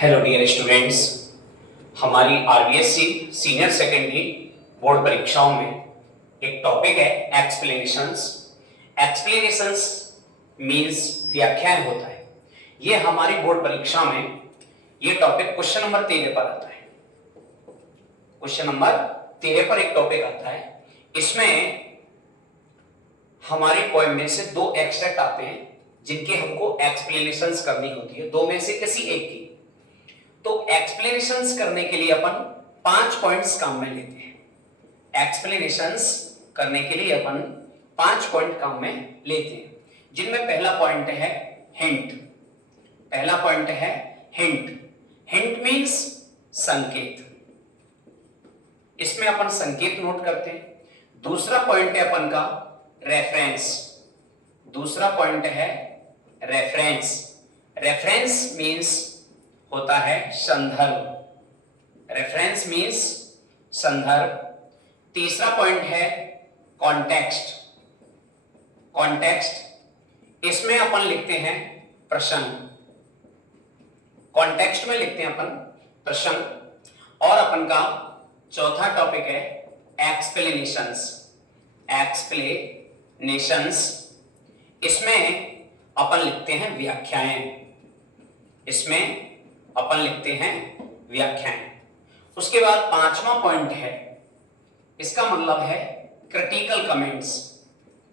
Hello dear students, हमारी RBSC senior secondary board परीक्षाओं में एक टॉपिक है एक्सप्लेनेशंस। एक्सप्लेनेशंस मींस व्याख्याएं होता है। ये हमारी बोर्ड परीक्षा में ये टॉपिक क्वेश्चन नंबर 13 पर आता है। क्वेश्चन नंबर 13 पर एक टॉपिक आता है। इसमें हमारी पोएम में से दो एक्सट्रैक्ट आते हैं जिनके हमको एक्सप्लेनेशंस करनी होती है, दो में से किसी एक की। तो एक्सप्लेनेशंस करने के लिए अपन 5 पॉइंट्स काम में लेते हैं। एक्सप्लेनेशंस करने के लिए अपन 5 पॉइंट काम में लेते हैं, जिनमें पहला पॉइंट है हिंट। पहला पॉइंट है हिंट। हिंट मींस संकेत। इसमें अपन संकेत नोट करते हैं। दूसरा पॉइंट है अपन का रेफरेंस। दूसरा पॉइंट है रेफरेंस। रेफरेंस मींस होता है संदर्भ। रेफरेंस मींस संदर्भ। तीसरा पॉइंट है कॉन्टेक्स्ट। कॉन्टेक्स्ट इसमें अपन लिखते हैं प्रश्न। कॉन्टेक्स्ट में लिखते हैं अपन प्रश्न। और अपन का चौथा टॉपिक है एक्सप्लेनेशंस। एक्सप्लेनेशंस इसमें अपन लिखते हैं व्याख्याएं। इसमें अपन लिखते हैं व्याख्याएं। उसके बाद पांचवा पॉइंट है, इसका मतलब है critical comments.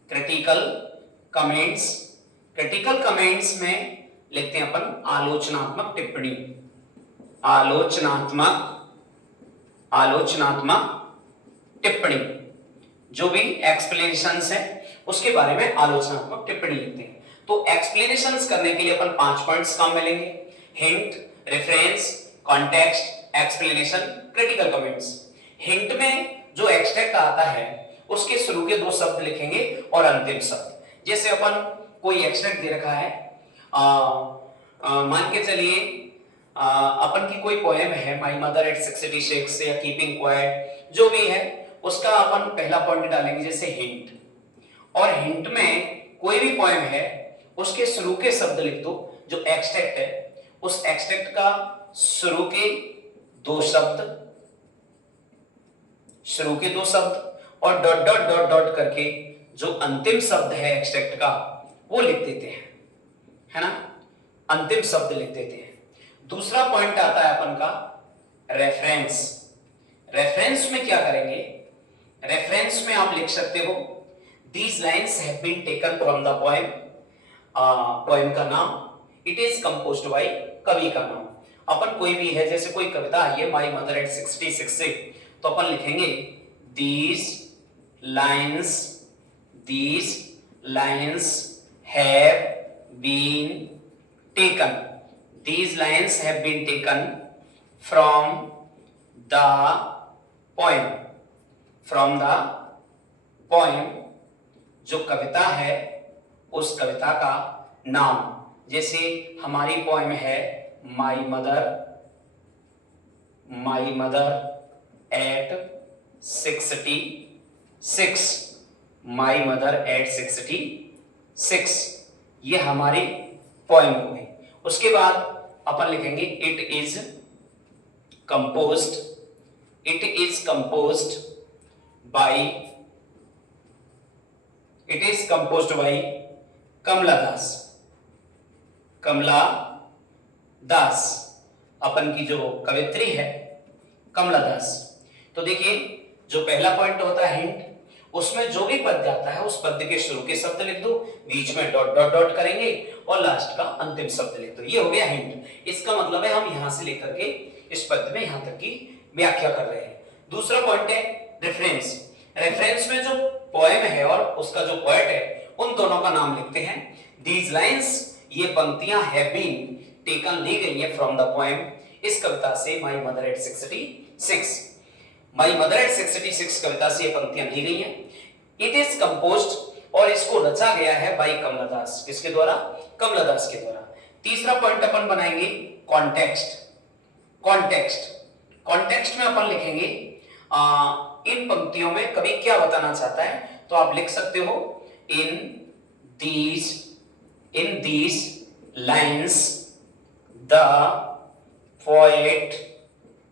Critical comments. Critical comments में लिखते हैं अपन आलोचनात्मक टिप्पणी। आलोचनात्मक टिप्पणी। जो भी एक्सप्लेनेशंस है उसके बारे में आलोचनात्मक टिप्पणी लिखते हैं। तो एक्सप्लेनेशंस करने के लिए अपन 5 पॉइंट्स काम में लेंगे। Hint, reference, context, explanation, critical comments. Hint में जो एक्सट्रैक्ट आता है उसके शुरू के 2 शब्द लिखेंगे और अंतिम शब्द। जैसे अपन कोई एक्सट्रैक्ट दे रखा है, मान के चलिए अपन की कोई पोएम है माय मदर एट 66 या कीपिंग क्वाइट, जो भी है उसका अपन पहला पॉइंट डालेंगे जैसे हिंट। और हिंट में कोई भी पोएम है उसके शुरू के शब्द लिख दो। जो एक्सट्रैक्ट है उस एक्सट्रैक्ट का शुरू के 2 शब्द, शुरू के 2 शब्द और डॉट डॉट डॉट डॉट करके जो अंतिम शब्द है एक्सट्रैक्ट का वो लिख देते हैं, है ना। अंतिम शब्द लिख देते हैं। दूसरा पॉइंट आता है अपन का रेफरेंस। रेफरेंस में क्या करेंगे? रेफरेंस में आप लिख सकते हो these lines have been taken from the poem. Poem का नाम, इट इज कंपोज्ड बाय, कवि का नाम। अपन कोई भी है, जैसे कोई कविता आई है माय मदर एट 66 से, तो अपन लिखेंगे these lines have been taken. These lines have been taken from the poem. From the poem, जो कविता है उस कविता का नाम। जैसे हमारी पोएम है my mother eight 66। My mother eight 66 ये हमारी पोएम हो गई। उसके बाद अपन लिखेंगे it is composed by Kamala दास। अपन की जो कवित्री है कमला दास। तो देखिए, जो पहला पॉइंट होता है हिंट, उसमें जो भी पद जाता है उस पद के शुरू के शब्द लिख दो, बीच में डॉट डॉट डॉट करेंगे और लास्ट का अंतिम शब्द लिख दो। ये हो गया हिंट। इसका मतलब है हम यहां से लेकर के इस पद में यहां तक की व्याख्या कर रहे हैं। दूसरा पॉइंट है रेफरेंस। रेफरेंस में जो पोएम है और उसका जो पोएट है उन दोनों का नाम लिखते हैं। दीज लाइन्स, ये पंक्तियां हैव बीन टेकन, ली गई है फ्रॉम द पोएम, इस कविता से my mother eight 66। My mother eight 66 कविता से ये पंक्तियां ली गई हैं। इट इज कंपोज्ड, और इसको रचा गया है बाय कमला दास। किसके द्वारा? कमला दास के द्वारा। तीसरा पॉइंट अपन बनाएंगे कॉन्टेक्स्ट। कॉन्टेक्स्ट में अपन लिखेंगे इन पंक्तियों में कवि क्या बताना चाहता है। तो आप लिख सकते हो in these lines the poet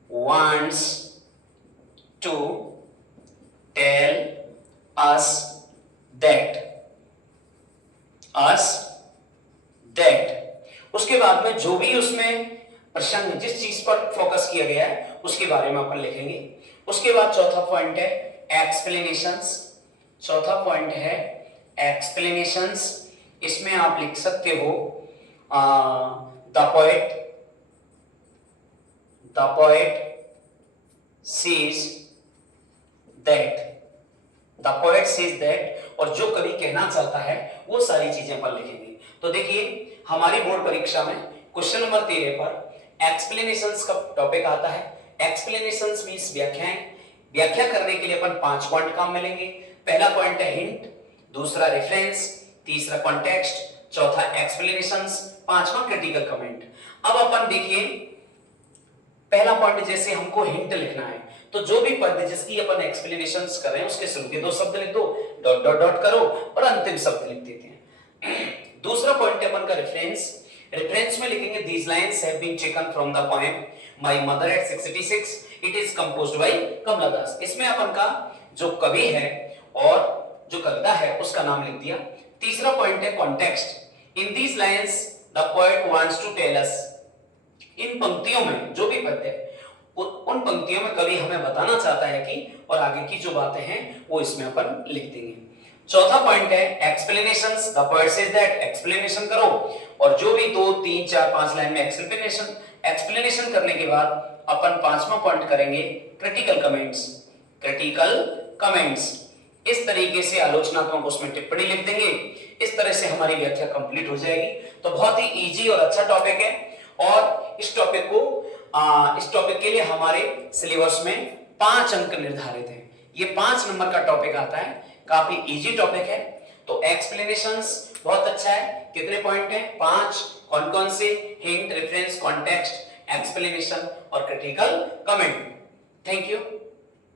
wants to tell us that उसके बाद में जो भी उसमें प्रसंग जिस चीज पर फोकस किया गया है उसके बारे में अपन लिखेंगे। उसके बाद चौथा पॉइंट है एक्सप्लेनेशंस। चौथा पॉइंट है एक्सप्लेनेशंस। इसमें आप लिख सकते हो द पोएट सेज दैट और जो कवि कहना चाहता है वो सारी चीजें पर लिखेंगे। तो देखिए हमारी बोर्ड परीक्षा में क्वेश्चन नंबर 13 पर एक्सप्लेनेशंस का टॉपिक आता है। एक्सप्लेनेशंस मींस व्याख्याएं। व्याख्या करने के लिए अपन 5 पॉइंट काम मिलेंगे। पहला पॉइंट है हिंट, दूसरा रेफरेंस, तीसरा कॉन्टेक्स्ट, चौथा एक्सप्लेनेशंस, पांचवा क्रिटिकल कमेंट। अब अपन देखिए पहला पॉइंट जैसे हमको हिंट लिखना है तो जो भी पद जिसकी अपन एक्सप्लेनेशंस कर रहे हैं उसके शुरू के 2 शब्द लिख दो, डॉट डॉट डॉट करो और अंतिम शब्द लिख देते हैं। दूसरा पॉइंट है अपन का रेफरेंस। रेफरेंस में लिखेंगे these lines have been taken from the poem my mother at 686 it is composed by Kamala Das. इसमें अपन का जो कवि है और जो कविता है उसका नाम लिख दिया। तीसरा पॉइंट है context. In these lines the poet wants to tell us, इन पंक्तियों में जो भी पद है उन पंक्तियों में कवि हमें बताना चाहता है कि और आगे की जो बातें हैं वो इसमें अपन लिख देंगे। चौथा पॉइंट है explanations. The poet says that, explanation करो और जो भी 2 3 4 5 लाइन में एक्सप्लेनेशन करने के बाद अपन 5वां पॉइंट करेंगे क्रिटिकल कमेंट्स। इस तरीके से आलोचनात्मक उसमें टिप्पणी लिख देंगे। इस तरह से हमारी व्याख्या कंप्लीट हो जाएगी। तो बहुत ही इजी और अच्छा टॉपिक है और इस टॉपिक के लिए हमारे सिलेबस में 5 अंक निर्धारित हैं। ये 5 नंबर का टॉपिक आता है, काफी इजी टॉपिक है। तो एक्सप्लेनेशंस बहुत अच्छा है। कितने पॉइंट हैं? 5। कौन कौन से? हिंट, रेफरेंस, कॉन्टेक्स्ट, एक्सप्लेनेशन और क्रिटिकल कमेंट। Thank you.